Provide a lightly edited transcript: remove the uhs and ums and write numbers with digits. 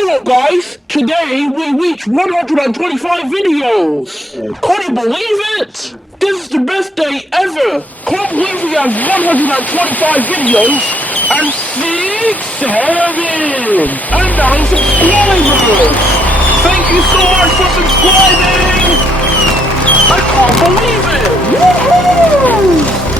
Hello guys! Today we reached 125 videos! Can you believe it? This is the best day ever! Can't believe we have 125 videos and 9 subscribers! Thank you so much for subscribing! I can't believe it! Woohoo!